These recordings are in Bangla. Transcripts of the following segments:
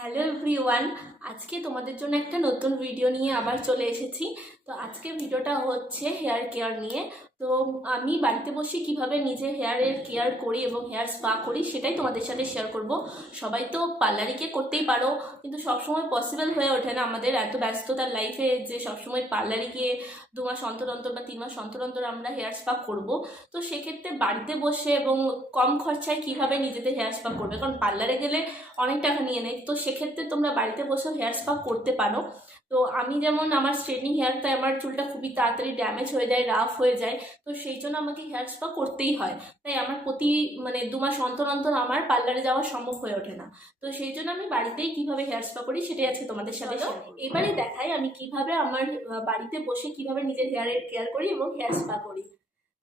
হ্যালো এভরিওয়ান, আজকে তোমাদের জন্য একটা নতুন ভিডিও নিয়ে আবার চলে এসেছি। তো আজকের ভিডিওটা হচ্ছে হেয়ার কেয়ার নিয়ে। তো আমি বাড়িতে বসে কিভাবে নিজের হেয়ারের কেয়ার করি এবং হেয়ার স্পা করি সেটাই তোমাদের সাথে শেয়ার করব। সবাই তো পার্লারে গিয়ে করতেই পারো, কিন্তু সবসময় পসিবল হয়ে ওঠে না আমাদের এত ব্যস্ততার লাইফে যে সবসময় পার্লারে গিয়ে 2 মাস অন্তর অন্তর বা 3 মাস অন্তর অন্তর আমরা হেয়ার স্পা করব। তো সেক্ষেত্রে বাড়িতে বসে এবং কম খরচায় কিভাবে নিজেদের হেয়ার স্পা করবে, কারণ পার্লারে গেলে অনেক টাকা নিয়ে নেয়। তো সেক্ষেত্রে তোমরা বাড়িতে বসেও হেয়ার স্পা করতে পারো। তো আমি যেমন আমার স্ট্রেটনিং হেয়ার, তাই আমার চুলটা খুবই তাড়াতাড়ি ড্যামেজ হয়ে যায়, রাফ হয়ে যায়। তো সেই জন্য আমাকে হেয়ার স্পা করতেই হয়। তাই আমার প্রতি 2 মাস অন্তর অন্তর আমার পার্লারে যাওয়া সম্ভব হয়ে ওঠে না। তো সেই জন্য আমি বাড়িতেই কিভাবে হেয়ার স্পা করি সেটাই আজকে তোমাদের সাথে এবারে দেখাই আমি কিভাবে আমার বাড়িতে বসে কিভাবে নিজের হেয়ারের কেয়ার করি এবং হেয়ার স্পা করি।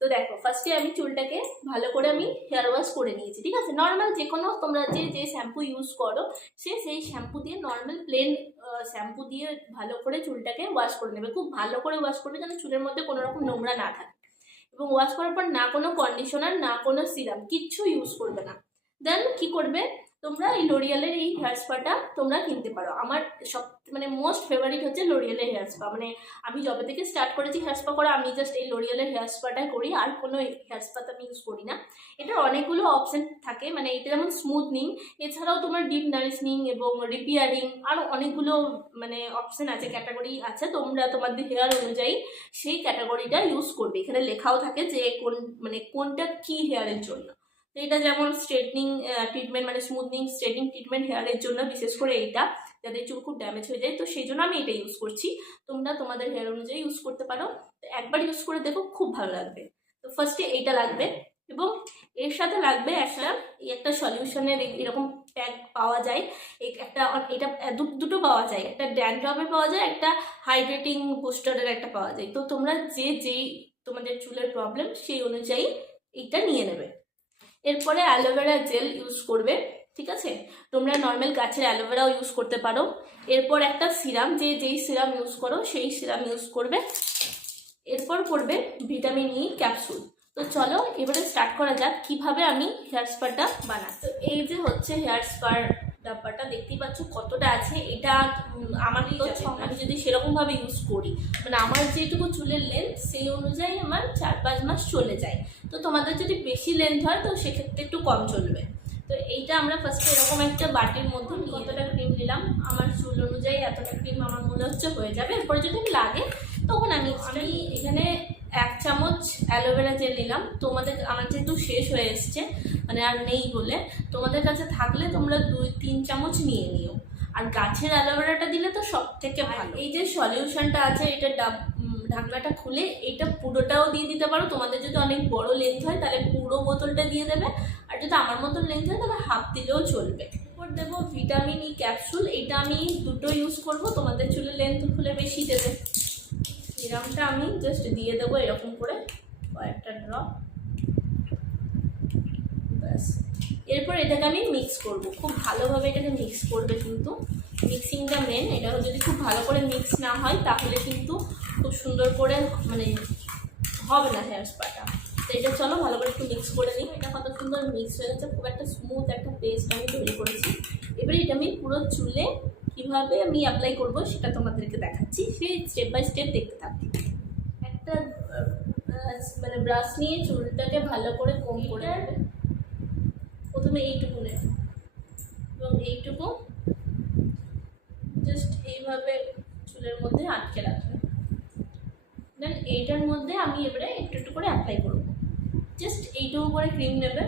তো দেখো, ফার্স্টে আমি চুলটাকে ভালো করে আমি হেয়ার ওয়াশ করে নিয়েছি। ঠিক আছে, নর্মাল যে কোনো তোমরা যে যে শ্যাম্পু ইউজ করো সেই শ্যাম্পু দিয়ে, নর্মাল প্লেন শ্যাম্পু দিয়ে ভালো করে চুলটাকে ওয়াশ করে নেবে। খুব ভালো করে ওয়াশ করবে যেন চুলের মধ্যে কোনো রকম নোংরা না থাকে। এবং ওয়াশ করার পর না কোনো কন্ডিশনার, না কোনো সিরাম, কিচ্ছু ইউজ করবে না। দেন কি করবে, তোমরা এই লোরিয়ালের এই হেয়ার স্পাটা তোমরা কিনতে পারো। আমার সব মোস্ট ফেভারিট হচ্ছে লোরিয়ালের হেয়ার স্পা। আমি যবে থেকে স্টার্ট করেছি হেয়ার স্পা করা, আমি জাস্ট এই লোরিয়ালের হেয়ার স্পাটাই করি, আর কোনো হেয়ার স্পাতে আমি ইউজ করি না। এটার অনেকগুলো অপশন থাকে, এটা যেমন স্মুথনিং, এছাড়াও তোমার ডিপ নারিশনিং এবং রিপেয়ারিং, আরও অনেকগুলো অপশন আছে, ক্যাটাগরি আছে। তোমরা তোমাদের হেয়ার অনুযায়ী সেই ক্যাটাগরিটা ইউজ করবে। এখানে লেখাও থাকে যে কোনটা কি হেয়ারের জন্য। তো এটা যেমন straightening treatment, smoothening straightening treatment হেয়ারের জন্য, বিশেষ করে এইটা যাদের চুল খুব ড্যামেজ হয়ে যায়। তো সেই জন্য আমি এটা ইউজ করছি। তোমরা তোমাদের হেয়ার অনুযায়ী ইউজ করতে পারো। তো একবার ইউজ করে দেখো, খুব ভালো লাগবে। তো ফার্স্টে এইটা লাগবে, এবং এর সাথে লাগবে একটা সলিউশনের এরকম প্যাক পাওয়া যায়। এটা দুটো পাওয়া যায়, একটা ড্যান্ড্রফের পাওয়া যায়, একটা হাইড্রেটিং বুস্টারের একটা পাওয়া যায়। তো তোমরা যেই তোমাদের চুলের প্রবলেম সেই অনুযায়ী এইটা নিয়ে নেবে। এরপরে অ্যালোভেরা জেল ইউজ করবে। ঠিক আছে, তোমরা নর্মাল গাছের অ্যালোভেরাও ইউজ করতে পারো। এরপর একটা সিরাম, যেই সিরাম ইউজ করো সেই সিরাম ইউজ করবে। এরপর করবে ভিটামিন ই ক্যাপসুল। তো চলো এবারে স্টার্ট করা যাক কিভাবে আমি হেয়ার স্পাটা বানাই। তো এই যে হচ্ছে হেয়ার স্পার ডাব্বাটা, দেখতেই পাচ্ছ কতটা আছে। এটা আমার আমি যদি সেরকমভাবে ইউজ করি, আমার যেটুকু চুলের লেন্থ সেই অনুযায়ী আমার 4-5 মাস চলে যায়। তো তোমাদের যদি বেশি লেন্থ হয় তো সেক্ষেত্রে একটু কম চলবে। তো এইটা আমরা ফার্স্টে এরকম একটা বাটির মধ্যে কতটা ক্রিম নিলাম, আমার চুল অনুযায়ী এতটা ক্রিম আমার মনে হচ্ছে হয়ে যাবে। এরপরে যদি লাগে তখন আমি এখানে 1 চামচ অ্যালোভেরা জেল নিলাম। আমার যেহেতু শেষ হয়ে এসছে, আর নেই বলে, তোমাদের কাছে থাকলে তোমরা 2-3 চামচ নিয়ে নিও। আর গাছের অ্যালোভেরাটা দিলে তো সব থেকে ভালো। এই যে সলিউশনটা আছে, এটা ঢাকনাটা খুলে এইটা পুরোটাও দিয়ে দিতে পারো। তোমাদের যদি অনেক বড় লেন্থ হয় তাহলে পুরো বোতলটা দিয়ে দেবে, আর যদি আমার মতন লেন্থ হয় তাহলে হাফ দিলেও চলবে। এরপর দেবো ভিটামিন ই ক্যাপসুল। এইটা আমি দুটো ইউজ করব, তোমাদের চুলের লেন্থ খুলে বেশি দেবে। সিরামটা আমি জাস্ট দিয়ে দেবো এরকম করে কয়েকটা ড্রপ, ব্যাস। এরপর এটাকে আমি মিক্স করব, খুব ভালোভাবে এটাকে মিক্স করবে। কিন্তু মিক্সিংটা মেন। এটা যদি খুব ভালো করে মিক্স না হয় তাহলে কিন্তু খুব সুন্দর করে হবে না হেয়ার স্পাটা। তো এটা চলো ভালো করে একটু মিক্স করে নিই। এটা কত সুন্দর মিক্স হয়ে গেছে, খুব একটা স্মুথ একটা পেস্ট আমি তৈরি করেছি। এবারে এটা আমি পুরো চুলে কীভাবে আমি অ্যাপ্লাই করবো সেটা তোমাদেরকে দেখাচ্ছি, সেই স্টেপ বাই স্টেপ দেখতে থাকি। একটা ব্রাশ নিয়ে চুলটাকে ভালো করে কম করে প্রথমে এইটুকু নেব, এবং এইটুকু জাস্ট এইভাবে চুলের মধ্যে আটকে রাখবে। দেন এইটার মধ্যে আমি এবারে একটু একটু করে অ্যাপ্লাই করবো। জাস্ট এইটুকু করে ক্রিম নেবে,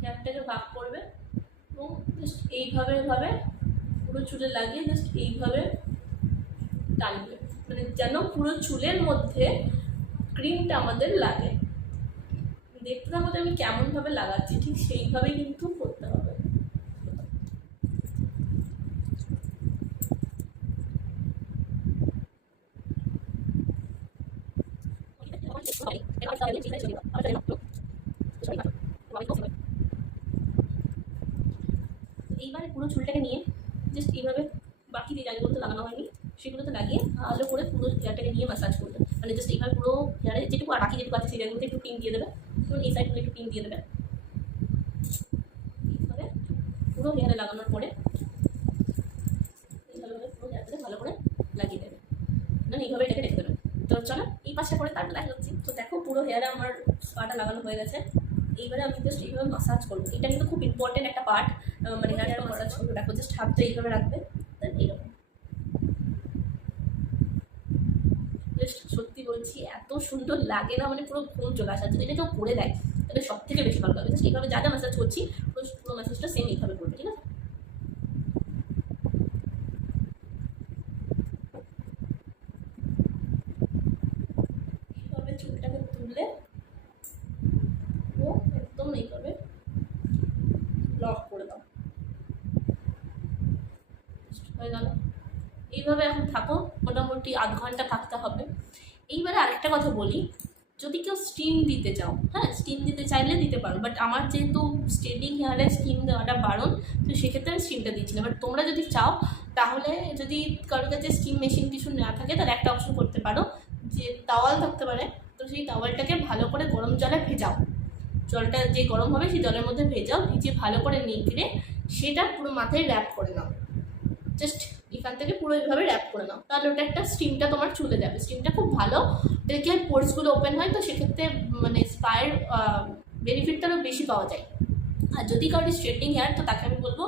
হেয়ারটাকে ভাগ করবে, এবং জাস্ট এইভাবে পুরো চুলে লাগিয়ে জাস্ট এইভাবে টানবে, যেন পুরো চুলের মধ্যে ক্রিমটা আমাদের লাগে। দেখতে থাকো আমি কেমনভাবে লাগাচ্ছি, ঠিক সেইভাবে কিন্তু করতে হবে। এইবারে পুরো চুলটাকে নিয়ে জাস্ট এইভাবে বাকি যে জায়গাগুলোতে লাগানো হয়নি সেগুলোতে লাগিয়ে ভালো করে পুরো হেয়ারটাকে নিয়ে ম্যাসাজ করবে। জাস্ট এইভাবে পুরো হেয়ারে যেটুকু আর বাকি যেটুকু আছে সেই জায়গাগুলোতে একটু ক্রিম দিয়ে দেবে, এবং এই সাইডগুলো একটু ক্রিম দিয়ে দেবে। এইভাবে পুরো হেয়ারে লাগানোর পরে এইভাবে পুরো হেয়ারটাকে ভালো করে লাগিয়ে দেবে, মানে এইভাবে এটাকে রেখে দেবে। তো চলো এই পাশে করে তারপরে দেখা যাচ্ছি। তো দেখো পুরো হেয়ারে আমার স্পাটা লাগানো হয়ে গেছে। এইবারে আমি জাস্ট এইভাবে মাসাজ করবো, এটা কিন্তু খুব ইম্পর্টেন্ট একটা পার্ট, মানে হেয়ার মাসাজ করবো। দেখো জাস্ট হাতটা এইভাবে রাখবে, এইরকম। সত্যি বলছি এত সুন্দর লাগে না, মানে পুরো ঘুম চলে আসা। যদি এটা কেউ করে দেয় তাহলে সব থেকে বেশি ভালো লাগবে। জাস্ট এইভাবে যা যা ম্যাসাজ করছি পুরো ম্যাসাজটা সেম এইভাবে করবে, ঠিক আছে? এইভাবে চুলটাকে তুললে ও একদম এইভাবে লক করে দাও, হয়ে গেল। এইভাবে এখন থাকো, মোটামুটি আধ ঘন্টা থাকতে হবে। এইবারে আরেকটা কথা বলি, যদি কেউ স্টিম দিতে চাও, হ্যাঁ স্টিম দিতে চাইলে দিতে পারো, বাট আমার যেহেতু স্ট্রেটিং হেয়ারে স্টিম দেওয়াটা বারণ, তো সেক্ষেত্রে আমি স্টিমটা দিচ্ছি না। বাট তোমরা যদি চাও, তাহলে যদি কারোর কাছে স্টিম মেশিন কিছু না থাকে, তাহলে একটা অপশন করতে পারো যে তাওয়াল থাকতে পারে, তো সেই তাওয়ালটাকে ভালো করে গরম জলে ভেজাও। জলটা যে গরম হবে সেই জলের মধ্যে ভেজাও, ভিজে ভালো করে নিংড়ে সেটা পুরো মাথায় র্যাপ করে নাও। জাস্ট এখান থেকে পুরো এইভাবে র্যাপ করে নাও, তাহলে ওটা একটা স্টিমটা তোমার চলে যাবে। স্টিমটা খুব ভালো, দেখে পোর্সগুলো ওপেন হয়, তো সেক্ষেত্রে মানে স্পায়ের বেনিফিটটা আরও বেশি পাওয়া যায়। আর যদি কারোর স্ট্রেটিং হেয়ার, তো তাকে আমি বলবো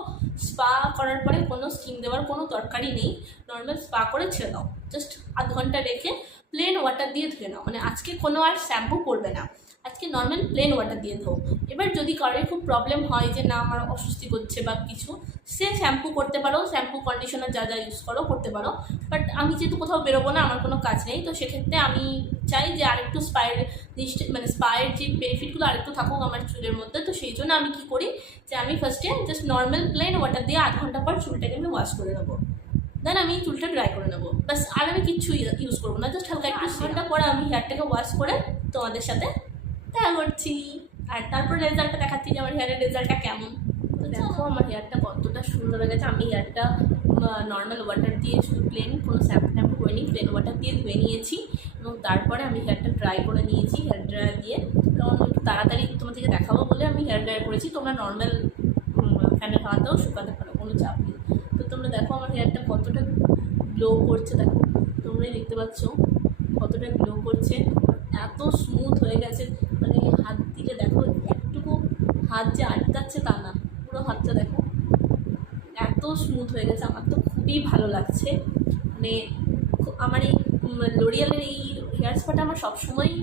স্পা করার পরে কোনো স্টিম দেওয়ার কোনো দরকারই নেই, নর্মাল স্পা করে ছেড়ে দাও। জাস্ট আধ ঘন্টা রেখে প্লেন ওয়াটার দিয়ে ধুয়ে নাও, মানে আজকে কোনো আর শ্যাম্পু করবে না, আজকে নর্মাল প্লেন ওয়াটার দিয়ে ধো। এবার যদি কারোর খুব প্রবলেম হয় যে না আমার অস্বস্তি করছে বা কিছু, সে শ্যাম্পু করতে পারো, শ্যাম্পু কন্ডিশনার যা যা ইউজ করো করতে পারো। বাট আমি যেহেতু কোথাও বেরোবো না, আমার কোনো কাজ নেই, তো সেক্ষেত্রে আমি চাই যে আরেকটু স্পায়ের মানে স্পায়ের যে বেনিফিটগুলো আরেকটু থাকুক আমার চুলের মধ্যে। তো সেই জন্য আমি কী করি যে আমি ফার্স্টে জাস্ট নর্মাল প্লেন ওয়াটার দিয়ে আধ ঘন্টা পর চুলটাকে আমি ওয়াশ করে নেবো, দেন আমি চুলটা ড্রাই করে নেবো, বাস। আর আমি কিচ্ছু ইউজ করবো না, জাস্ট হালকা একটু ঘন্টা পরে আমি হেয়ারটাকে ওয়াশ করে তোমাদের সাথে দেখা করছি, আর তারপর রেজাল্টটা দেখাচ্ছি যে আমার হেয়ারের রেজাল্টটা কেমন। তো দেখো আমার হেয়ারটা কতটা সুন্দর হয়ে গেছে। আমি হেয়ারটা নর্মাল ওয়াটার দিয়ে শুধু প্লেন, কোনো শ্যাম্পু ট্যাম্পু করিনি, প্লেন ওয়াটার দিয়ে ধুয়ে নিয়েছি এবং তারপরে আমি হেয়ারটা ড্রাই করে নিয়েছি হেয়ার ড্রায়ার দিয়ে। কারণ একটু তাড়াতাড়ি তোমাদেরকে দেখাবো বলে আমি হেয়ার ড্রায়ার করেছি, তোমরা নর্মাল ফ্যানের হাওয়াতেও শুকাতে পারো, কোনো চাপ নেই। তো তোমরা দেখো আমার হেয়ারটা কতটা গ্লো করছে, দেখো তোমরাই দেখতে পাচ্ছ কতটা গ্লো করছে, এত স্মুথ হয়ে গেছে। মানে হাত দিলে দেখো একটুকু হাত যে আটকাচ্ছে তা না, পুরো হাতটা দেখো এত স্মুথ হয়ে গেছে। আমার তো খুবই ভালো লাগছে। মানে আমার এই লোরিয়ালের এই হেয়ার স্পাটা আমার সবসময়ই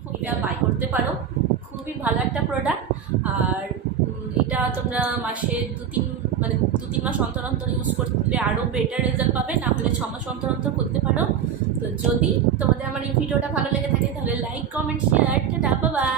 খুব বাই করতে পারো, খুবই ভালো একটা প্রোডাক্ট। আর এটা তোমরা মাসে দু তিন মাস অন্তর অন্তর ইউজ করলে আরও বেটার রেজাল্ট পাবে, না হলে 6 মাস অন্তর অন্তর করতে পারো। তো যদি তোমাদের আমার এই ভিডিওটা ভালো লেগে থাকে তাহলে like, comment, share, tata, by.